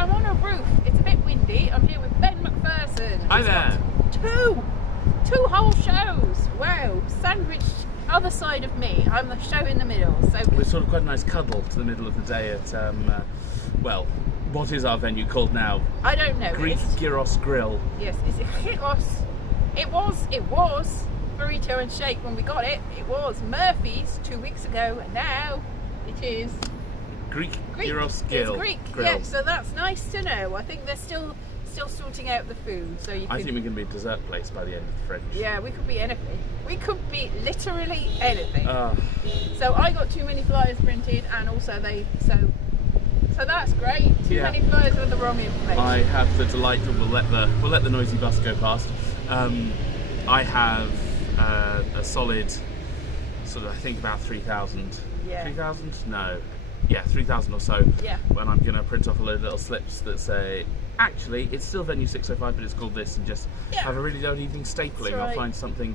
I'm on a roof. It's a bit windy. I'm here with Ben McPherson. Hi there. Two whole shows. Wow, sandwiched other side of me. I'm the show in the middle. So We're sort of quite a nice cuddle to the middle of the day at, well, what is our venue called now? I don't know. Greek Gyros Grill. Yes, it was burrito and shake when we got it. It was Murphy's 2 weeks ago, and now it is Greek Gyros Grill. It's Greek. Yeah, so that's nice to know. I think they're still sorting out the food, so I think we're going to be a dessert place by the end of the Fringe. Yeah, we could be anything. We could be literally anything. Ah. So I got too many flyers printed, and also so that's great. Too many flyers with the wrong information. I have the delight that we'll let the noisy bus go past. I have a solid sort of, I think, about 3,000. Yeah. 3,000? No. Yeah, 3,000 or so. Yeah. When I'm going to print off a load of little slips that say, actually, it's still venue 605, but it's called this, and just have a really old evening stapling. Right. I'll find something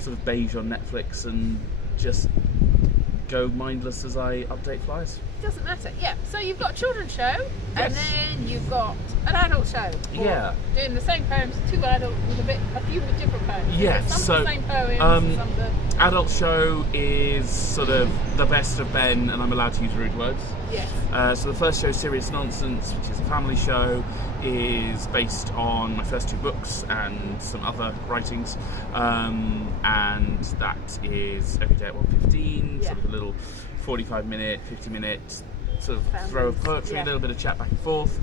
sort of beige on Netflix and just go mindless as I update flyers. Doesn't matter. Yeah. So you've got a children's show, and Yes. then you've got an adult show. Yeah. Doing the same poems, two adult with a few different poems. Yeah. Some So of the same poems, some of the adult show is sort of the best of Ben, and I'm allowed to use rude words. yes. So the first show, Serious Nonsense, which is a family show, is based on my first two books and some other writings, and that is every day at 1:15, sort of a little 45-minute, 50-minute sort of throw of poetry, a little bit of chat back and forth,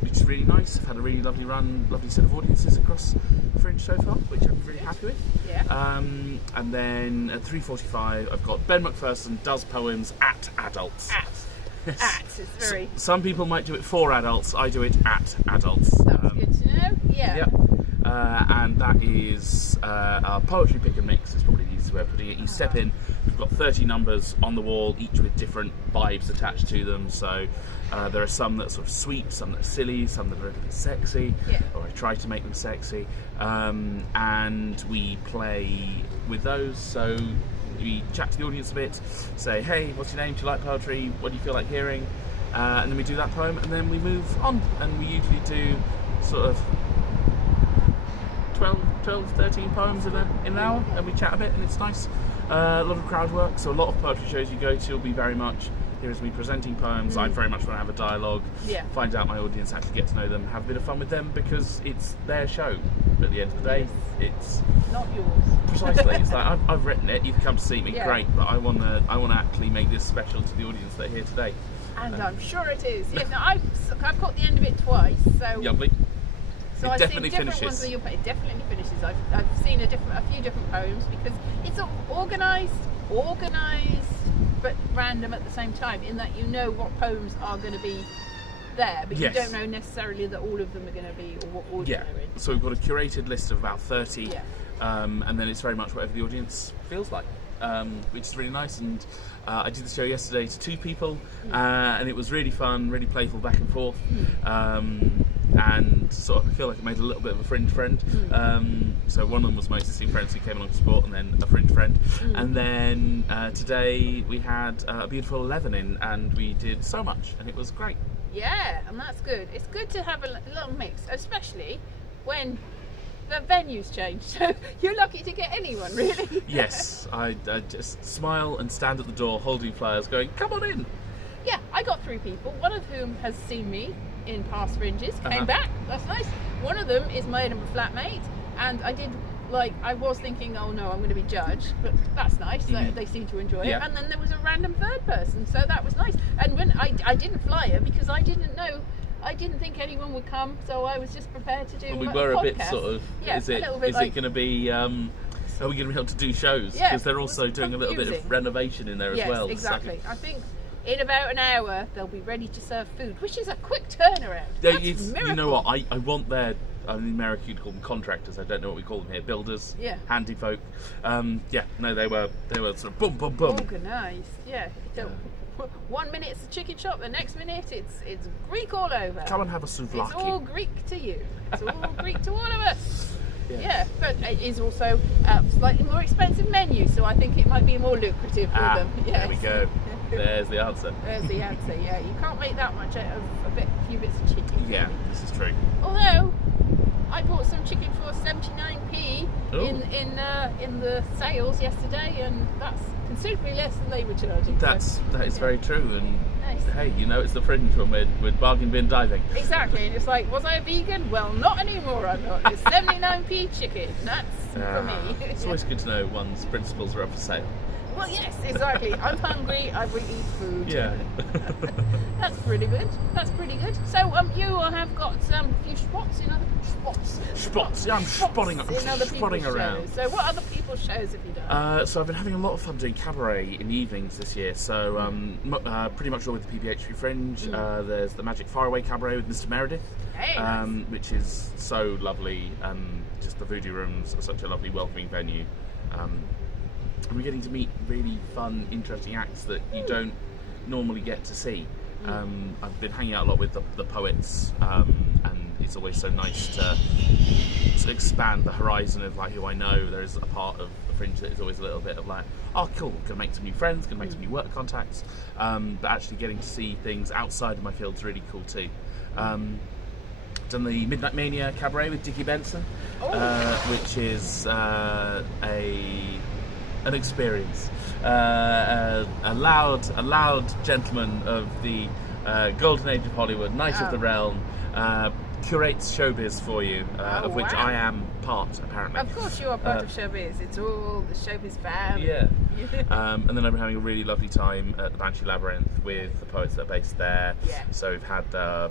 which is really nice. I've had a really lovely run, lovely set of audiences across Fringe so far, which I'm really happy with. Yeah. And then at 3:45, I've got Ben McPherson does poems at adults. It's very. Some people might do it for adults. I do it at adults. That's good to know. Yeah. Yep. And that is our poetry pick and mix. Is probably the easiest way of putting it. You step in. We've got 30 numbers on the wall, each with different vibes attached to them. So there are some that are sort of sweet, some that are silly, some that are a bit sexy, or I try to make them sexy. And we play with those. So we chat to the audience a bit, say, hey, what's your name? Do you like poetry? What do you feel like hearing? And then we do that poem, and then we move on. And we usually do sort of 12, 13 poems in an hour, and we chat a bit, and it's nice. A lot of crowd work, so a lot of poetry shows you go to will be very much, here is me presenting poems. I very much want to have a dialogue, find out my audience, actually get to know them, have a bit of fun with them, because it's their show. At the end of the day, it's not yours. Precisely. It's like I've written it. You've come to see me, great, but I want to actually make this special to the audience that are here today. And I'm sure it is. Yeah. No, I've caught the end of it twice. So lovely. So I've seen different ones that it definitely finishes. I've seen a few different poems, because it's organised, but random at the same time. In that you know what poems are going to be there, but you don't know necessarily that all of them are going to be, or what order they're in. So we've got a curated list of about 30, and then it's very much whatever the audience feels like, which is really nice. And I did the show yesterday to 2 people, and it was really fun, really playful back and forth. And sort of, I feel like I made a little bit of a fringe friend. So one of them was my existing friends who came along to support, and then a fringe friend. And then today we had a beautiful 11 in, and we did so much, and it was great. Yeah, and that's good. It's good to have a little mix, especially when the venue's changed. So you're lucky to get anyone, really. Yes, I just smile and stand at the door holding flyers going, come on in. Yeah, I got 3 people, one of whom has seen me in past Fringes, came back, that's nice. One of them is my Edinburgh flatmate, and I was thinking, oh no, I'm going to be judged, but that's nice, they seem to enjoy it. And then there was a random third person, so that was nice. And when I didn't fly her, because I didn't think anyone would come, so I was just prepared to do and we a were a podcast. bit sort of, is it going to be, are we going to be able to do shows? Because they're also doing a little bit of renovation in there as well. Yes, exactly. So I think in about an hour they'll be ready to serve food, which is a quick turnaround. That's a miracle. You know what, I want their, in America you'd call them contractors, I don't know what we call them here, builders, handy folk. They were sort of boom, boom, boom. Organised, So 1 minute it's a chicken shop, the next minute it's Greek all over. Come and have a souvlaki. It's all Greek to you. It's all Greek to all of us. Yeah, but it is also a slightly more expensive menu, so I think it might be more lucrative for them. There we go. There's the answer. There's the answer. Yeah, you can't make that much out of a few bits of chicken. Yeah, this is true. Although I bought some chicken for 79p in the sales yesterday, and that's considerably less than they were charging. That is very true, and nice. hey, it's the Fringe when we're bargain bin diving. Exactly, and it's like, was I a vegan? Well, not anymore. I'm not. It's 79p chicken. That's for me. It's always good to know one's principles are up for sale. Well, yes, exactly. I'm hungry. I will eat food. Yeah. That's pretty good. That's pretty good. So, you have got a few spots in other spots. Yeah, I'm spotting in other people's around. shows. So, what other people's shows have you done? So I've been having a lot of fun doing cabaret in the evenings this year. So pretty much all with the PBHP Fringe. There's the Magic Faraway Cabaret with Mr. Meredith, Hey, nice. which is so lovely. Just the Voodoo Rooms are such a lovely, welcoming venue. And we're getting to meet really fun, interesting acts that you don't normally get to see. I've been hanging out a lot with the poets, and it's always so nice to expand the horizon of like who I know. There is a part of the Fringe that is always a little bit of like, oh cool, gonna make some new friends, gonna make some new work contacts, but actually getting to see things outside of my field is really cool too. Done the Midnight Mania Cabaret with Dickie Benson, which is an experience. A loud gentleman of the golden age of Hollywood, Knight of the Realm, curates showbiz for you, of which I am part, apparently. Of course you are part of showbiz. It's all the showbiz family. Yeah. And then I've been having a really lovely time at the Banshee Labyrinth with the poets that are based there. Yeah. So we've had the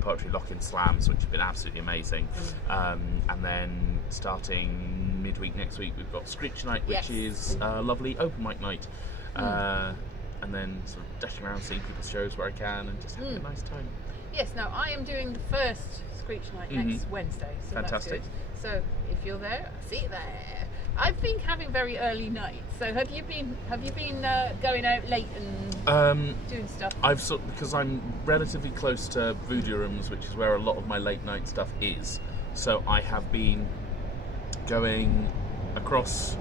Poetry Lock-in Slams, which have been absolutely amazing. And then starting midweek next week, we've got Screech Night, which is a lovely open mic night. And then sort of dashing around seeing people's shows where I can and just having a nice time. Yes, now I am doing the first Screech Night next Wednesday, so Fantastic. that's good. So if you're there, I'll see you there. I've been having very early nights. So have you been going out late and doing stuff? Because I'm relatively close to Voodoo Rooms, which is where a lot of my late night stuff is. So I have been going across,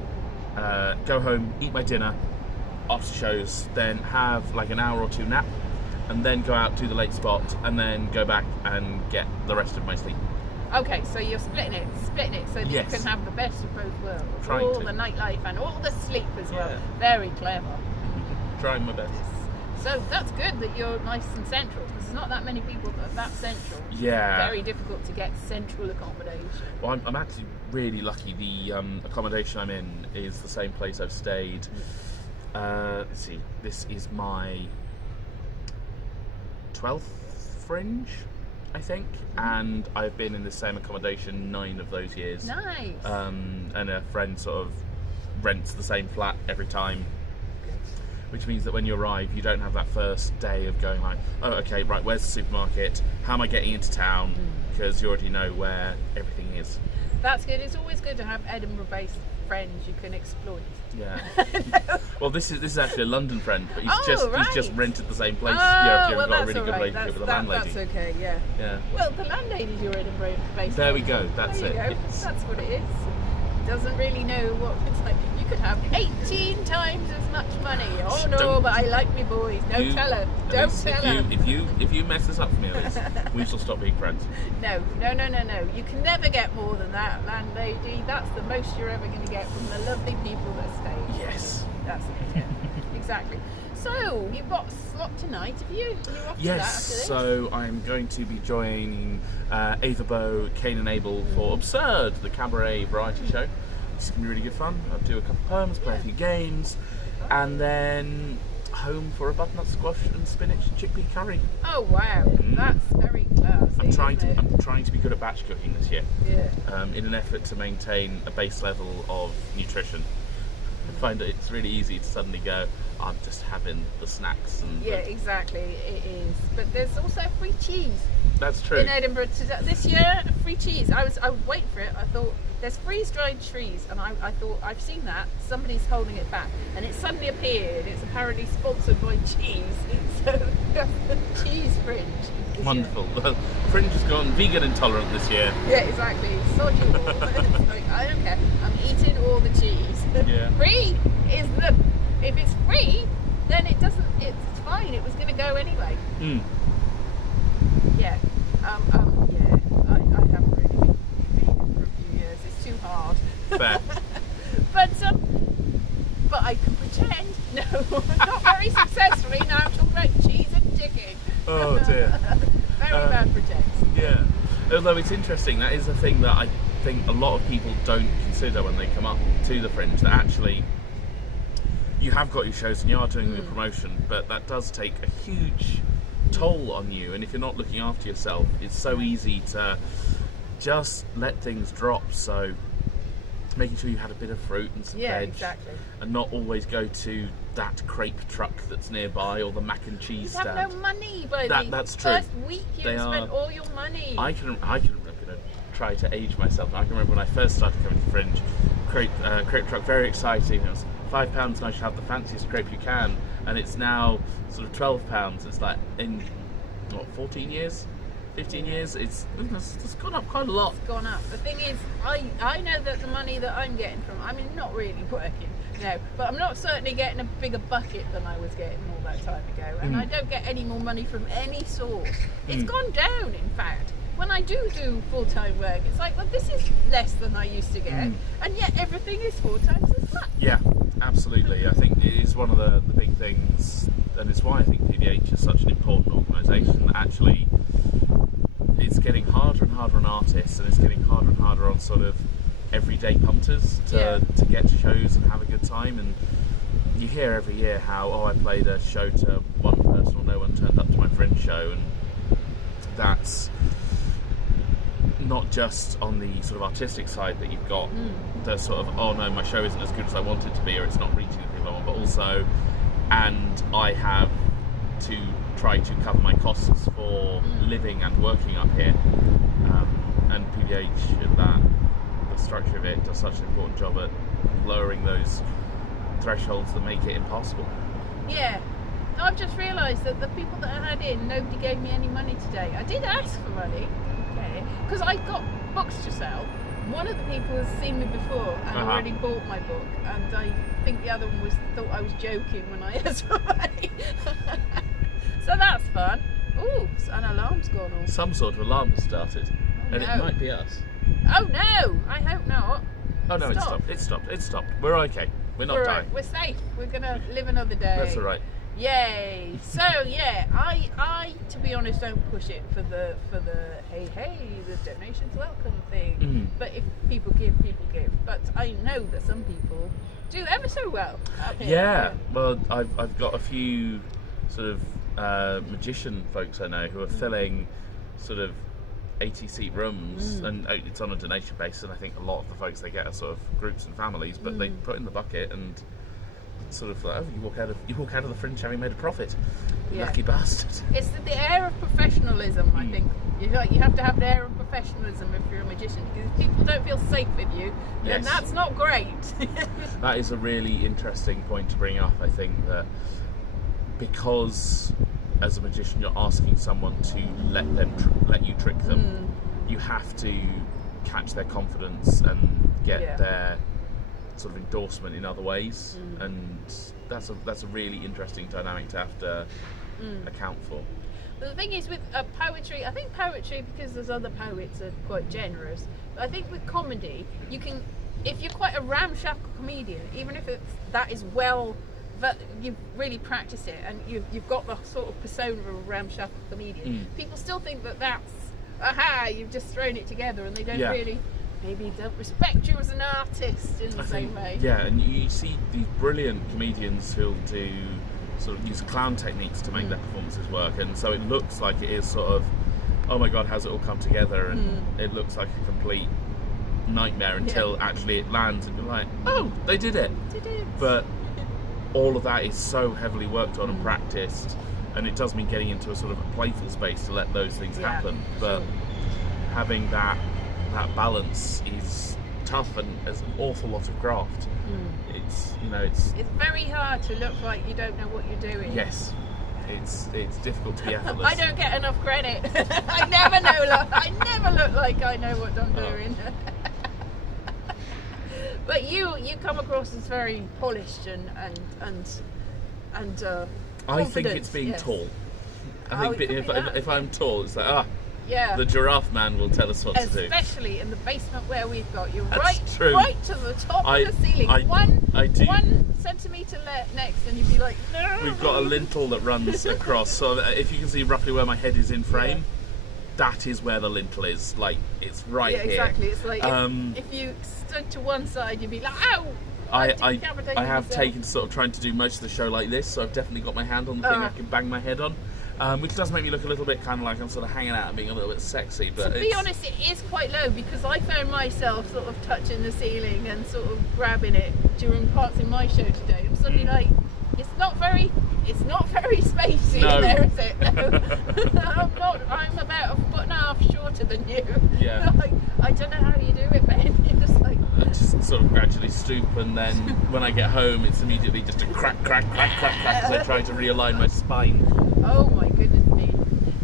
go home, eat my dinner after shows, then have like an hour or two nap, and then go out to the late spot, and then go back and get the rest of my sleep. Okay, so you're splitting it so that you can have the best of both worlds. All the nightlife and all the sleep as well. Very clever. Trying my best. So that's good that you're nice and central, because there's not that many people that are that central. Yeah. It's very difficult to get central accommodation. Well, I'm actually really lucky. The accommodation I'm in is the same place I've stayed. Let's see, this is my 12th Fringe, I think, and I've been in the same accommodation 9 of those years. Nice. And a friend sort of rents the same flat every time, which means that when you arrive, you don't have that first day of going like, oh, okay, right, where's the supermarket? How am I getting into town? Because you already know where everything is. That's good. It's always good to have Edinburgh-based friends you can exploit. Yeah. Well, this is actually a London friend, but he's just rented the same place. Well, got a really good relationship with the landlady. That's okay. Yeah. Yeah. Well, the landlady's your Edinburgh-based. There we go. That's there you it. go. That's what it is. Doesn't really know what it's like. You could have 18 times as much money. Oh no, but I like me boys. Don't tell her. Don't tell her. If you mess this up for me, Elise, we shall stop being friends. No. You can never get more than that, landlady. That's the most you're ever going to get from the lovely people that stay. Yes. That's it. Yeah. Exactly. So you've got a slot tonight, have you? You're off to that after this? So I'm going to be joining Ava Bow, Cain and Abel for Absurd, the cabaret variety show. It's going to be really good fun. I'll do a couple of poems, play a few games, and then home for a butternut squash and spinach and chickpea curry. Oh wow, that's very classy. I'm trying to be good at batch cooking this year. Yeah. In an effort to maintain a base level of nutrition. I find that it's really easy to suddenly go, I'm just having the snacks. Exactly, it is. But there's also free cheese. That's true. In Edinburgh this year, free cheese. I was waiting for it. I thought there's freeze-dried cheese, and I thought I've seen that. Somebody's holding it back, and it suddenly appeared. It's apparently sponsored by cheese. So cheese Fringe. Wonderful. Well, Fringe has gone vegan intolerant this year. Yeah, exactly. Sod you all. Like, I don't care. I'm eating all the cheese. Yeah. Free is if it's free, then it's fine. It was going to go anyway. Yeah. Yeah. Very bad pretense. Yeah. Although it's interesting, that is a thing that I think a lot of people don't consider when they come up to the Fringe, that actually you have got your shows and you are doing your promotion, but that does take a huge toll on you, and if you're not looking after yourself, it's so easy to just let things drop. So making sure you had a bit of fruit and some veg, exactly. and not always go to that crepe truck that's nearby or the mac and cheese You stand. have no money by That's true. first week. You spent all your money. I can remember, try to age myself. I can remember when I first started coming to Fringe, crepe truck, very exciting. It was £5 and I should have the fanciest crepe you can, and it's now sort of £12. It's like in 14 years, 15 years, it's gone up quite a lot. It's gone up. The thing is, I know that the money that I'm getting from, I mean, not really working, no, but I'm not certainly getting a bigger bucket than I was getting all that time ago, and I don't get any more money from any source. It's gone down, in fact. When I do full-time work, it's like, well, this is less than I used to get, and yet everything is 4 times as much. Yeah, absolutely. I think it is one of the big things, and it's why I think PVH is such an important organisation, that actually it's getting harder and harder on artists, and it's getting harder and harder on sort of everyday punters to get to shows and have a good time. And you hear every year how, I played a show to one person or no one turned up to my Fringe show, and that's not just on the sort of artistic side that you've got the sort of, oh no, my show isn't as good as I want it to be, or it's not reaching the people I want, but also, and I have to try to cover my costs for living and working up here, and PVH in that, the structure of it, does such an important job at lowering those thresholds that make it impossible. Yeah. No, I've just realised that the people that I had in, nobody gave me any money today. I did ask for money, because I've got books to sell. One of the people has seen me before and already bought my book, and I think the other one thought I was joking when I asked for money. So that's fun. Ooh, an alarm's gone off. Some sort of alarm has started, and no. it might be us. Oh no, I hope not. Oh no, it stopped. We're okay. We're not dying. We're safe. We're gonna live another day. That's all right. Yay! So yeah, I to be honest don't push it for the hey the donations welcome thing. But if people give. But I know that some people do ever so well up here. Yeah. Well, I've got a few sort of magician folks I know who are filling sort of 80-seat rooms, and it's on a donation basis. And I think a lot of the folks they get are sort of groups and families, but they put in the bucket and sort of like, you walk out of the Fringe having made a profit. Lucky bastard. It's the air of professionalism, I think. You have to have the air of professionalism if you're a magician, because if people don't feel safe with you, then that's not great. That is a really interesting point to bring up. I think that because as a magician you're asking someone to let you trick them, you have to catch their confidence and get their sort of endorsement in other ways, and that's a really interesting dynamic to have to account for. But the thing is with poetry, I think poetry, because there's other poets are quite generous, but I think with comedy you can, if you're quite a ramshackle comedian, even if that is well, that you've really practiced it and you've got the sort of persona of a ramshackle comedian, people still think that's you've just thrown it together, and they don't really maybe don't respect you as an artist in the same way. Yeah, and you see these brilliant comedians who'll do sort of use clown techniques to make their performances work, and so it looks like it is sort of, oh my god, how's it all come together, and it looks like a complete nightmare until actually it lands and you're like, oh, they did it. But all of that is so heavily worked on and practiced, and it does mean getting into a sort of a playful space to let those things happen, but having that balance is tough, and there's an awful lot of graft. It's very hard to look like you don't know what you're doing. Yes, it's difficult to be effortless. I don't get enough credit. I never look like I know what I'm doing. But you come across as very polished and I think it's being tall. I think if I'm tall, it's like Yeah. The giraffe man will tell us what to do. Especially in the basement where we've got you That's true. right to the top of the ceiling. I do. 1 centimetre next, and you'd be like, no. We've got a lintel that runs across, so that if you can see roughly where my head is in frame, that is where the lintel is. Like, it's right here. Yeah, exactly. It's like if you stood to one side, you'd be like, ow! I have taken to sort of trying to do most of the show like this, so I've definitely got my hand on the thing I can bang my head on. Which does make me look a little bit kind of like I'm sort of hanging out and being a little bit sexy. But to be honest, it is quite low because I found myself sort of touching the ceiling and sort of grabbing it during parts in my show today. I'm suddenly like, it's not very spacey in there, is it? No. I'm about 1.5 foot shorter than you. Yeah. Like, I don't know how you do it, Ben. You're just like... I just sort of gradually stoop, and then when I get home, it's immediately just a crack, crack, crack, crack, crack as I try to realign my spine. Oh my goodness me.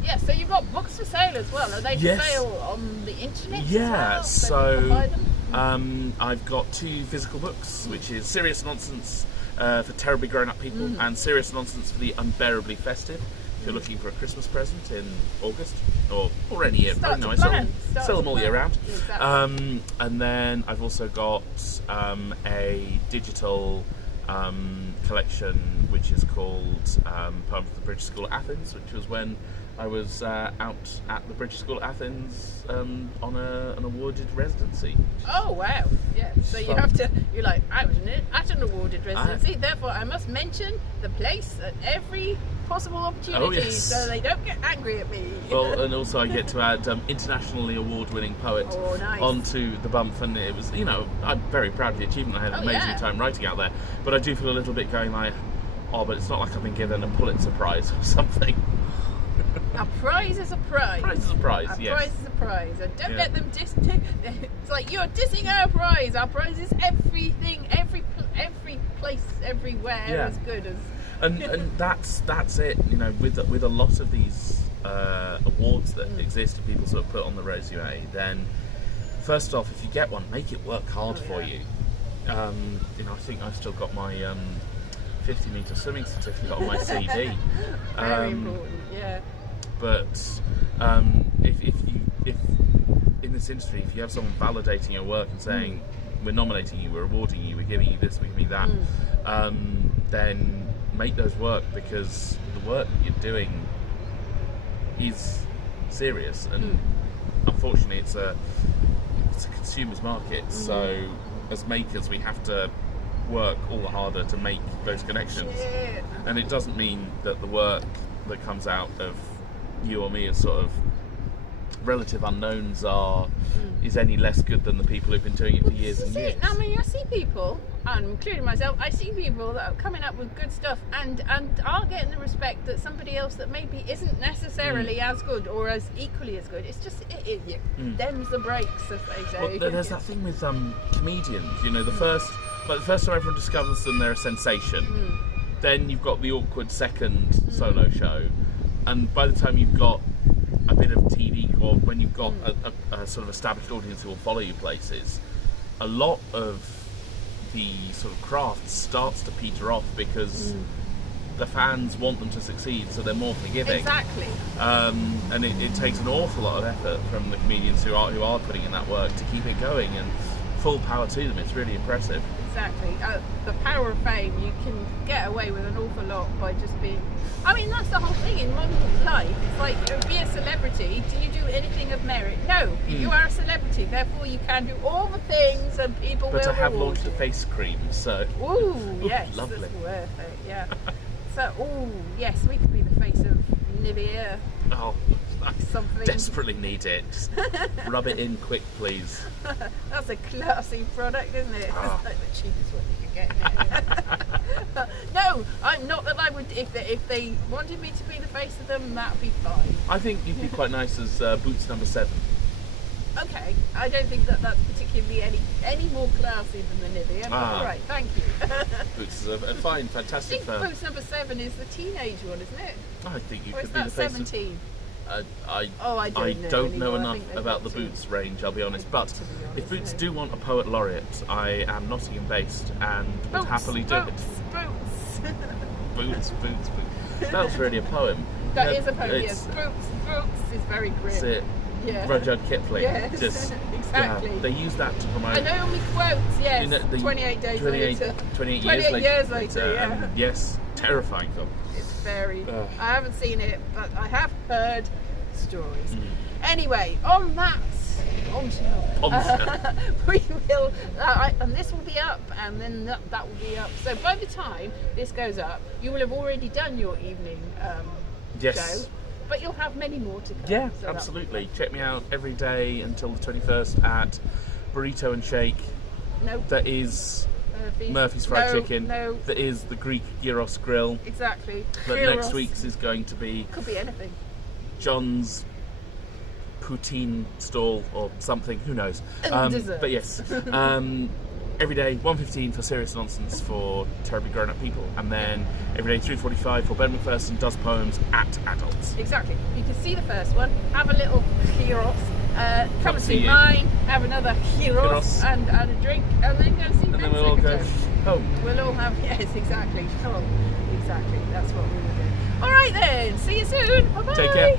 Yeah, so you've got books for sale as well. Are they for sale on the internet as well? So buy them? I've got 2 physical books, which is Serious Nonsense for terribly grown-up people and Serious Nonsense for the unbearably festive. If you're looking for a Christmas present in August or any year, I sell them all year round. Exactly. And then I've also got a digital collection which is called Poem for the British School at Athens, which was when I was out at the British School at Athens on an awarded residency. Oh wow! Yeah. So you're like, I was at an awarded residency, therefore I must mention the place at every possible opportunity so they don't get angry at me. Well, and also I get to add internationally award-winning poet onto the bump, and it was, I'm very proud of the achievement. I had an amazing time writing out there, but I do feel a little bit going like, but it's not like I've been given a Pulitzer Prize or something. A prize is a prize. A prize is a prize, yes. A prize is a prize. And don't let them it's like, you're dissing our prize. Our prize is everything, every place, everywhere as good as... And that's it, with a lot of these awards that exist and people sort of put on the resume, then first off, if you get one, make it work hard for you. I think I've still got my 50-metre swimming certificate on my CV. Very important, yeah. But if in this industry, if you have someone validating your work and saying, we're nominating you, we're awarding you, we're giving you this, we're giving you that, then make those work, because the work that you're doing is serious, and unfortunately it's a consumer's market, so as makers we have to work all the harder to make those connections. And it doesn't mean that the work that comes out of you or me as sort of relative unknowns is any less good than the people who've been doing it for years and years. I mean, I see people, and including myself, I see people that are coming up with good stuff and are getting the respect that somebody else that maybe isn't necessarily as good or as equally as good. It's just them's the breaks, as they say. Well, there's that thing with comedians. The first time everyone discovers them, they're a sensation. Then you've got the awkward second solo show, and by the time you've got a bit of TV, or when you've got a sort of established audience who will follow you places, a lot of the sort of craft starts to peter off because the fans want them to succeed, so they're more forgiving. Exactly. And it takes an awful lot of effort from the comedians who are putting in that work to keep it going, and full power to them. It's really impressive. Exactly. The power of fame, you can get away with an awful lot by just being... I mean, that's the whole thing in modern life. It's like, be a celebrity. Do you do anything of merit? No. You are a celebrity. Therefore, you can do all the things and people will reward you. But I have launched a face cream, so... Ooh, yes. Lovely. That's worth it, yeah. So, yes, we could be the face of Nivea. Oh, I something. Desperately need it. Just rub it in quick, please. That's a classy product, isn't it? Oh. It's like the cheapest one you can get. No, I'm not that I would. If they wanted me to be the face of them, that'd be fine. I think you'd be quite nice as Boots number 7. Okay, I don't think that's particularly any more classy than the Nivea. But all right, thank you. Boots is a fine, fantastic I firm. think Boots number 7 is the teenage one, isn't it? I think you or could be the face 17? I don't know anymore. enough about the Boots range, I'll be honest. But if Boots do want a poet laureate, I am Nottingham based and would happily do it. Boots. Boots. That was really a poem. That Yeah, is a poem. it's- Yes, Brooks is very grim. That's it. Yeah. Rudyard Kipling. Yes, Just exactly. yeah, they use that to promote. And Naomi quotes, yes, You know, the 28 days 28 later. 28 years later, yeah. and yes, terrifying film. It's very. Ugh. I haven't seen it, but I have heard stories. Mm. Anyway, on that bombshell, we will, and this will be up, and then that will be up. So by the time this goes up, you will have already done your evening Yes. show, but you'll have many more to come. Yeah, so that'll be absolutely. fun. Check me out every day until the 21st at Burrito and Shake. No, That is Murphy's Fried Chicken. No, That is the Greek Gyros Grill. exactly. But Grill next Ross. week's is going to be Could be anything. John's poutine stall or something. Who knows? Dessert. But yes, every day 1:15 for serious nonsense for terribly grown-up people, and then every day 3:45 for Ben McPherson does poems at adults. Exactly. You can see the first one, have a little gyros, come and see see you. mine, have another gyros Gyros. and a drink, and then go see And Ben's then we'll all go secretary. home. We'll all have, yes, exactly. Oh, exactly. That's what we will do. All right then. See you soon. Bye bye. Take care.